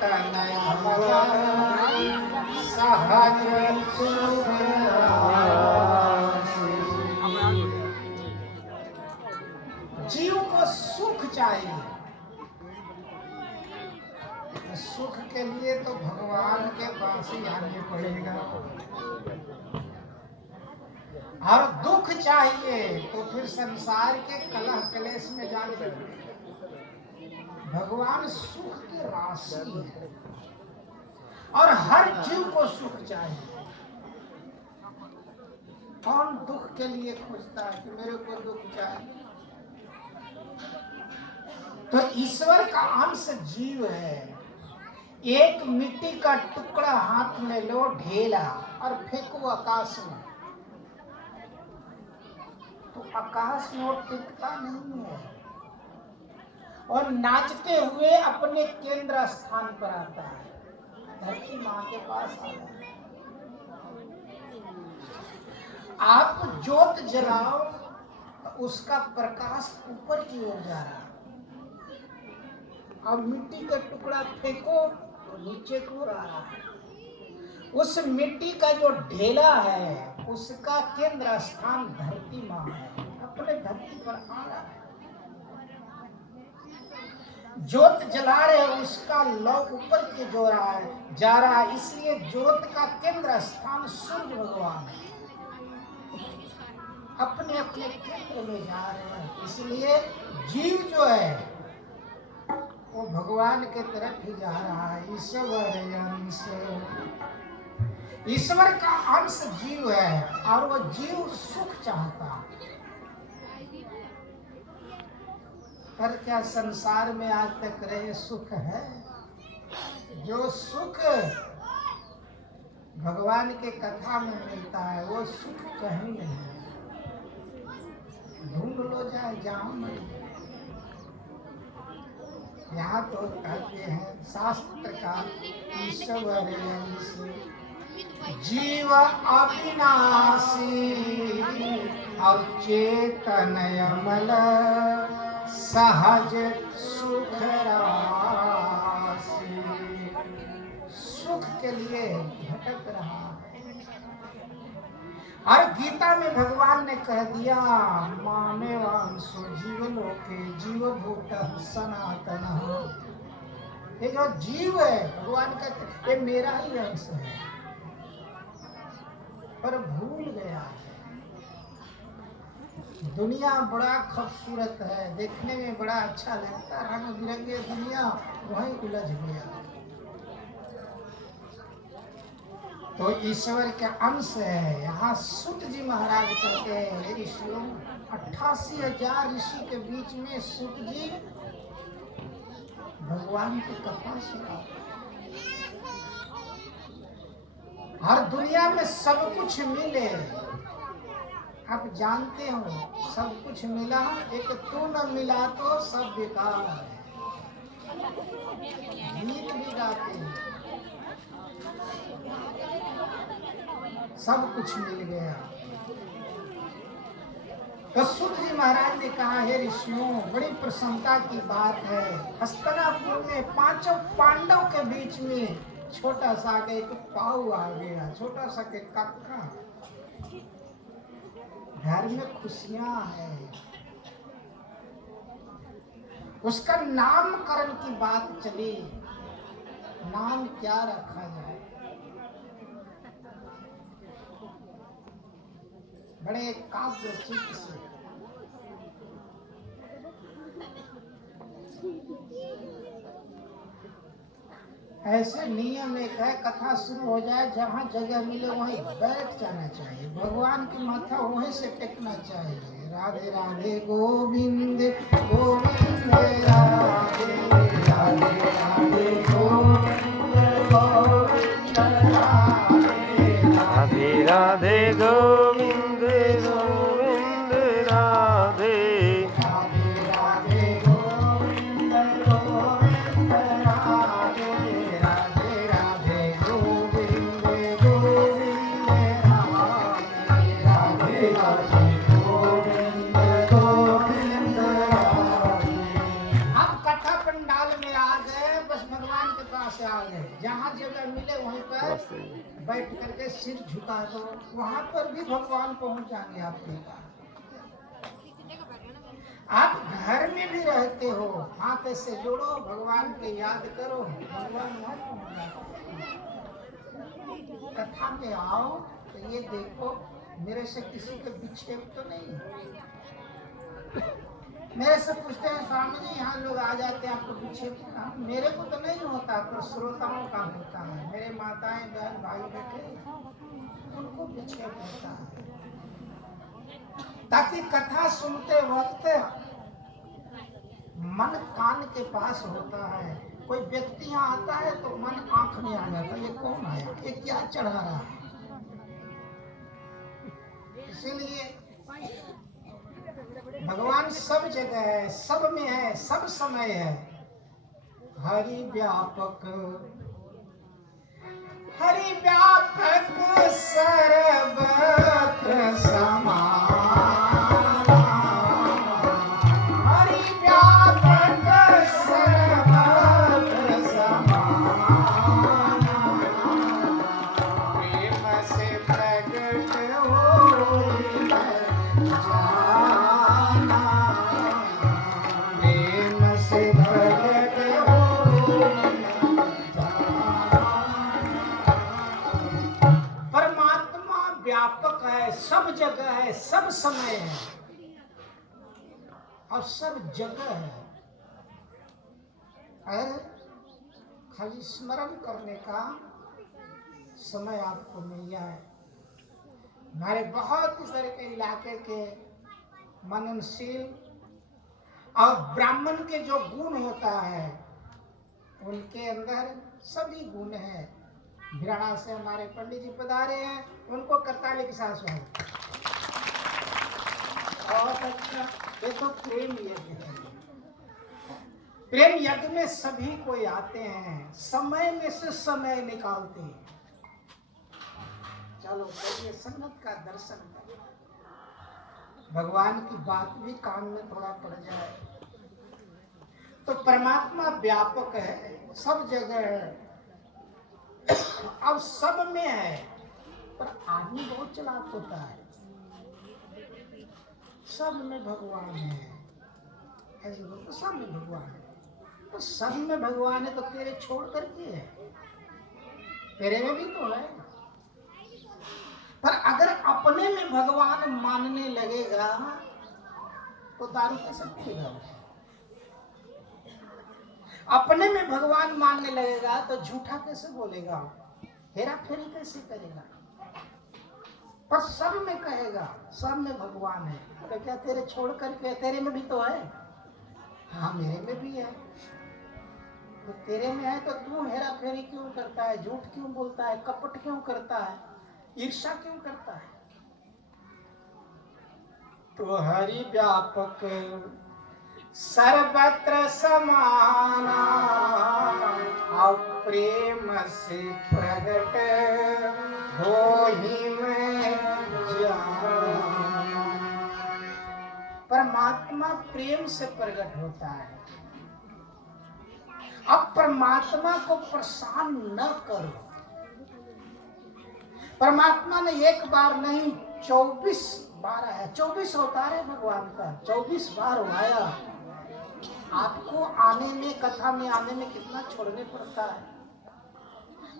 तनय सहज सुख जीव को सुख चाहिए। सुख के लिए तो भगवान के पास ही आने पड़ेगा। और दुख चाहिए तो फिर संसार के कलह कलेश में जाने। भगवान सुख की राशि है और हर जीव को सुख चाहिए। कौन दुख के लिए खोजता है कि मेरे को दुख चाहिए? तो ईश्वर का अंश जीव है। एक मिट्टी का टुकड़ा हाथ में लो, ढेला और फेंको आकाश में, तो आकाश में वो टिकता नहीं है और नाचते हुए अपने केंद्र स्थान पर आता है, धरती मां के पास आता है। आप ज्योत जलाओ तो उसका प्रकाश ऊपर की ओर जा रहा है, और मिट्टी का टुकड़ा फेंको तो नीचे की ओर आ रहा है। उस मिट्टी का जो ढेला है उसका केंद्र स्थान धरती मां है, अपने धरती पर आ रहा है। ज्योत जला रहे उसका लौ ऊपर की जो रहा है जा रहा है, इसलिए ज्योत का केंद्र स्थान सूर्य भगवान है, अपने अपने केंद्र में जा रहे हैं। इसलिए जीव जो है वो भगवान के तरफ ही जा रहा है। ईश्वर का अंश जीव है और वो जीव सुख चाहता है। पर क्या संसार में आज तक रहे सुख है? जो सुख भगवान के कथा में मिलता है वो सुख कहीं नहीं है। ढूंढ लो जाए जहां मिले। यहाँ तो कहते हैं शास्त्र का ईश्वर जीव अविनाशी और चेतनय मल सहज सुख राशि। सुख के लिए भटक रहा है। और गीता में भगवान ने कह दिया मामे वांसो जीवलोके जीवभूत सनातन। ये जो जीव है भगवान कहते ये मेरा ही अंश है, पर भूल गया है। दुनिया बड़ा खूबसूरत है, देखने में बड़ा अच्छा लगता है, रंग बिरंगे दुनिया वहीं उलझ गया। तो ईश्वर के अंश है। यहाँ सूत जी महाराज कहते हैं ऋषियों 88,000 ऋषि के बीच में सूत जी भगवान की कथा सुना। हर दुनिया में सब कुछ मिले, आप जानते हो सब कुछ मिला, एक तू न मिला तो सब बेकार है। गीत भी गाते हैं सब कुछ मिल गया। तो सूत जी महाराज ने कहा है ऋषियों बड़ी प्रसन्नता की बात है, हस्तिनापुर में 5 पांडव के बीच में छोटा सा एक पाऊ आ गया, छोटा सा के काका। घर में खुशियां है। उसका नामकरण की बात चली, नाम क्या रखा जाए। बड़े काव्य चित्त से ऐसे नियम एक है, कथा शुरू हो जाए जहाँ जगह मिले वहीं बैठ जाना चाहिए, भगवान की माथा वहीं से टेकना चाहिए। राधे राधे गोविंद गोविंद राधे राधे राधे गोविंद गोविंद राधे राधे गोविंद गोविंद राधे राधे राधे गोविंद गोविंद राधे राधे राधे गोविंद गोविंद राधे राधे गोविंद गोविंद राधे। अब कथा पंडाल में आ गए, बस वहां से आ गए, जहाँ जगह मिले वहीं पर बैठ करके सिर झुका दो, वहां पर भी भगवान पहुंच जाएंगे आपके पास। आप घर में भी रहते हो, हाथ ऐसे जोड़ो, भगवान को याद करो, भगवान वहां पहुंच जाते। कथा में आओ तो ये देखो मेरे से किसी के विक्षेप तो नहीं। मेरे से पूछते हैं स्वामी जी यहाँ लोग आ जाते हैं आपको विक्षेप? मेरे को तो नहीं होता, पर श्रोताओं का होता है। मेरे माताएं बहन भाई बैठे उनको विक्षेप होता है, ताकि कथा सुनते वक्त मन कान के पास होता है। कोई व्यक्ति यहाँ आता है तो मन आंख में आ जाता है, ये कौन आया, ये क्या चढ़ा रहा है। इसीलिए भगवान सब जगह है, सब में है, सब समय है। हरि व्यापक, हरि व्यापक सर्वत्र समान। हरि व्यापक सर्वत्र समान। प्रेम से प्रकट होई जाना, प्रेम से प्रकट होई जाना। परमात्मा व्यापक है, सब जगह है, सब समय है और सब जगह है। खाली स्मरण करने का समय आपको मिल जाए। हमारे बहुत सारे के इलाके के मननशील और ब्राह्मण के जो गुण होता है उनके अंदर सभी गुण हैं। भिराड़ा से हमारे पंडित जी पधारे हैं, उनको करताली के साथ स्वागत। बहुत अच्छा, ये तो प्रेम यज्ञ है। प्रेम यज्ञ में सभी कोई आते हैं, समय में से समय निकालते हैं। चलो करिए संगत का दर्शन करें, भगवान की बात भी कान में थोड़ा पड़ जाए। तो परमात्मा व्यापक है, सब जगह है, अब सब में है। पर आदमी बहुत चालाक होता है, सब में भगवान है, ऐसे तो सब में भगवान है। तो सब में भगवान है तो तेरे छोड़ करके है, तेरे में भी तो है। पर अगर अपने में भगवान मानने लगेगा तो दारू कैसे पिएगा? अपने में भगवान मानने लगेगा तो झूठा कैसे बोलेगा, हेरा फेरी कैसे करेगा? पर सब में कहेगा सब में भगवान है, तो क्या तेरे छोड़ करके, तेरे में भी तो है। हाँ मेरे में भी है। तो तेरे में है तो तू हेरा फेरी क्यों करता है, झूठ क्यों बोलता है, कपट क्यों करता है, ईर्ष्या क्यों करता है? तो हरि व्यापक सर्वत्र समाना, और प्रेम से प्रकट हो ही में जाना। परमात्मा प्रेम से प्रकट होता है। अब परमात्मा को परेशान न करो। परमात्मा ने एक बार नहीं 24 बार आया, 24 अवतार है भगवान का, 24 बार आया। आपको आने में, कथा में आने में कितना छोड़ने पड़ता है,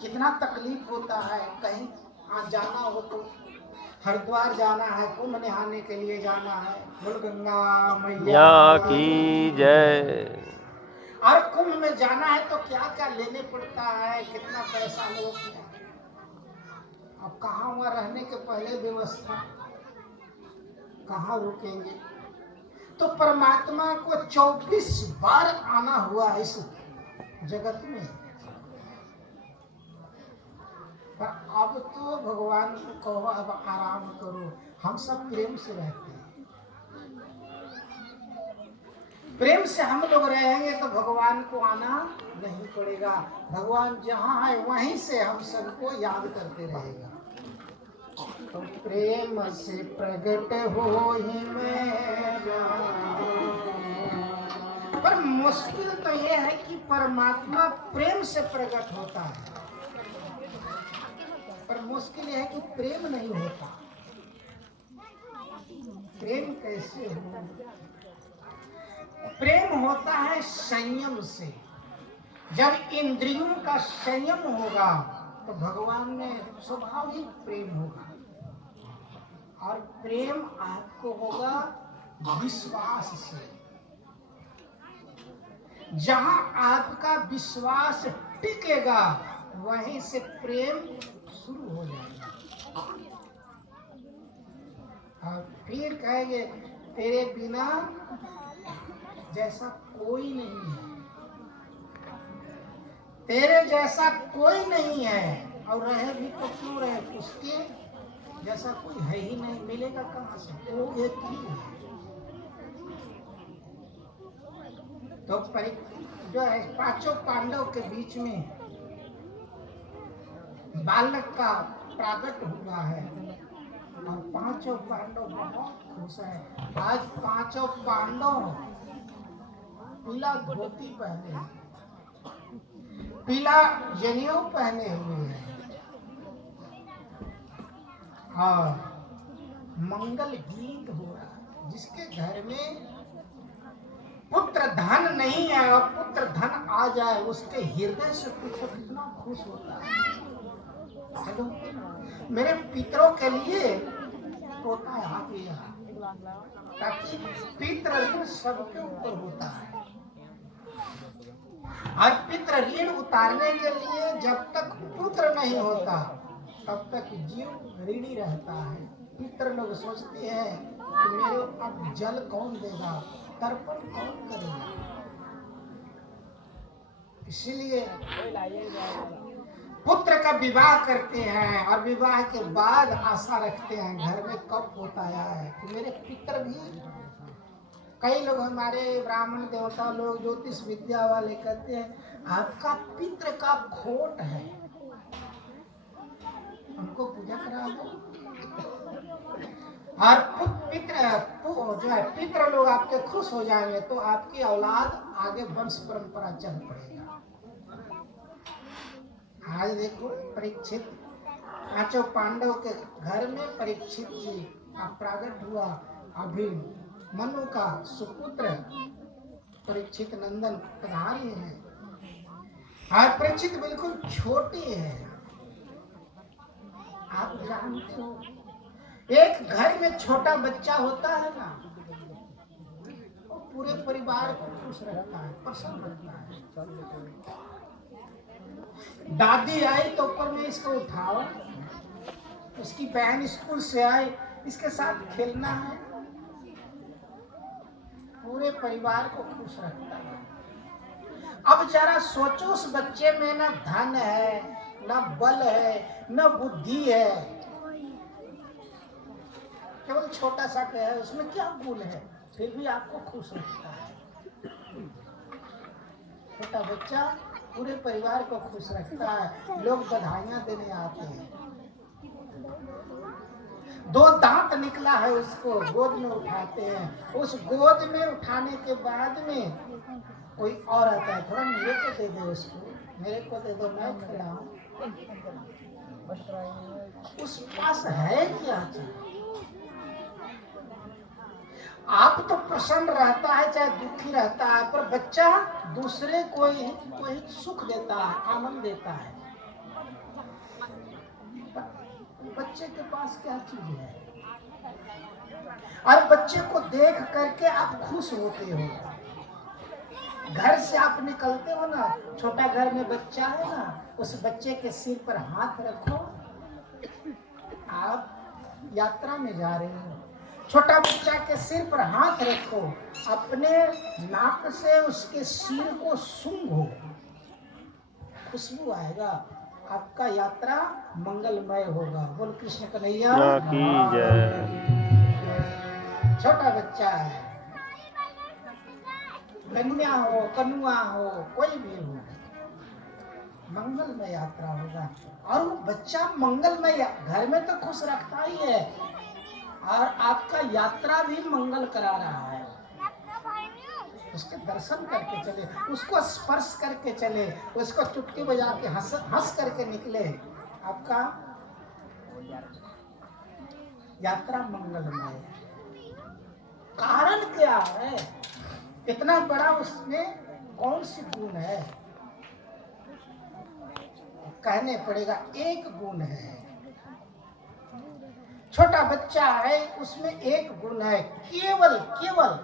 कितना तकलीफ होता है। कहीं जाना हो तो हरिद्वार जाना है, कुंभ नहाने के लिए जाना है, बोल गंगा मैया की जय। और कुंभ में जाना है तो क्या क्या लेने पड़ता है, कितना पैसा लोग किया। अब कहाँ वहाँ रहने के पहले व्यवस्था, कहाँ रुकेंगे? तो परमात्मा को 24 बार आना हुआ इस जगत में। पर अब तो भगवान को कहो अब आराम करो। हम सब प्रेम से रहते हैं, प्रेम से हम लोग रहेंगे तो भगवान को आना नहीं पड़ेगा। भगवान जहाँ है वहीं से हम सबको याद करते रहेगा। तो प्रेम से प्रकट हो ही में जाना, पर मुश्किल तो यह है कि परमात्मा प्रेम से प्रकट होता है, पर मुश्किल यह है कि प्रेम नहीं होता। प्रेम कैसे हो? प्रेम होता है संयम से। जब इंद्रियों का संयम होगा तो भगवान में स्वाभाविक प्रेम होगा, और प्रेम आपको होगा विश्वास से। जहां आपका विश्वास टिकेगा वहीं से प्रेम शुरू हो जाएगा। और फिर कहेंगे तेरे बिना जैसा कोई नहीं है, तेरे जैसा कोई नहीं है, और रहे भी तो क्यों रहे, उसके जैसा कोई है ही नहीं, मिलेगा कहां से, वो एक ही है। तो जो है पांचों पांडव के बीच में बालक का प्राकट हुआ है, और पांचों पांडव बहुत खुश हैं। आज पांचों पांडव पीला धोती पहने, पीला जनेऊ पहने हुए हैं, और मंगल गीत हो रहा है। जिसके घर में पुत्र धन नहीं है और पुत्र धन आ जाए, उसके हृदय से पूछो कितना खुश होता है। हेलो, मेरे पितरों के लिए होता है हाथ यहाँ, ताकि पितृ ऋण सबके ऊपर होता है। और पितृ ऋण उतारने के लिए जब तक पुत्र नहीं होता तब तक जीव ऋणी रहता है। पितृ लोग सोचते हैं कि मेरे अब जल कौन देगा, तर्पण कौन करेगा। इसीलिए पुत्र का विवाह करते हैं, और विवाह के बाद आशा रखते हैं घर में कब होता है कि मेरे पितर भी। कई लोग हमारे ब्राह्मण देवता लोग ज्योतिष विद्या वाले कहते हैं आपका पितृ का खोट है, उनको पूजा करा दो। और जो है पितृ लोग आपके खुश हो जाएंगे तो आपकी औलाद आगे वंश परंपरा चल पड़ेगा। आज देखो परीक्षित, पांचों पांडव के घर में परीक्षित जी का प्रागट हुआ। अभी मनु का सुपुत्र परीक्षित नंदन पधारे हैं, और परीक्षित बिल्कुल छोटे हैं। आप जानते हो एक घर में छोटा बच्चा होता है ना, वो पूरे परिवार को खुश रखता है, प्रसन्न रखता है। दादी आई तो ऊपर में इसको उठाओ, उसकी बहन स्कूल से आई इसके साथ खेलना है, पूरे परिवार को खुश रखता है। अब जरा सोचो उस बच्चे में ना धन है, ना बल है, ना बुद्धि है, केवल छोटा सा है, उसमें क्या गुण है, फिर भी आपको खुश रखता है। छोटा बच्चा पूरे परिवार को खुश रखता है। लोग बधाइयां देने आते हैं। 2 दांत निकला है, उसको गोद में उठाते हैं। उस गोद में उठाने के बाद में कोई और आता है, थोड़ा मेरे को दे दो, उसको मेरे को दे दो, मैं खिलाऊं। उस पास है क्या चीज? आप तो प्रसन्न रहता है चाहे दुखी रहता है, पर बच्चा दूसरे को ही सुख देता है, आनंद देता है। बच्चे के पास क्या चीज है? और बच्चे को देख करके आप खुश होते हो। घर से आप निकलते हो ना, छोटा घर में बच्चा है ना, उस बच्चे के सिर पर हाथ रखो, आप यात्रा में जा रहे हो। छोटा बच्चा के सिर पर हाथ रखो, अपने नाक से उसके सिर को सूंघो, खुशबू आएगा, आपका यात्रा मंगलमय होगा। बोल कृष्ण कन्हैया की जय। छोटा बच्चा है, कन्या हो, कनुआ हो, कोई भी हो, मंगलमय यात्रा होगा। और वो बच्चा मंगलमय घर में तो खुश रखता ही है, और आपका यात्रा भी मंगल करा रहा है। उसके दर्शन करके चले, उसको स्पर्श करके चले, उसको चुटकी बजा के हंस हंस करके निकले, आपका यात्रा मंगलमय। कारण क्या है? इतना बड़ा उसमें कौन सी गुण है? कहने पड़ेगा एक गुण है। छोटा बच्चा है, उसमें एक गुण है, केवल केवल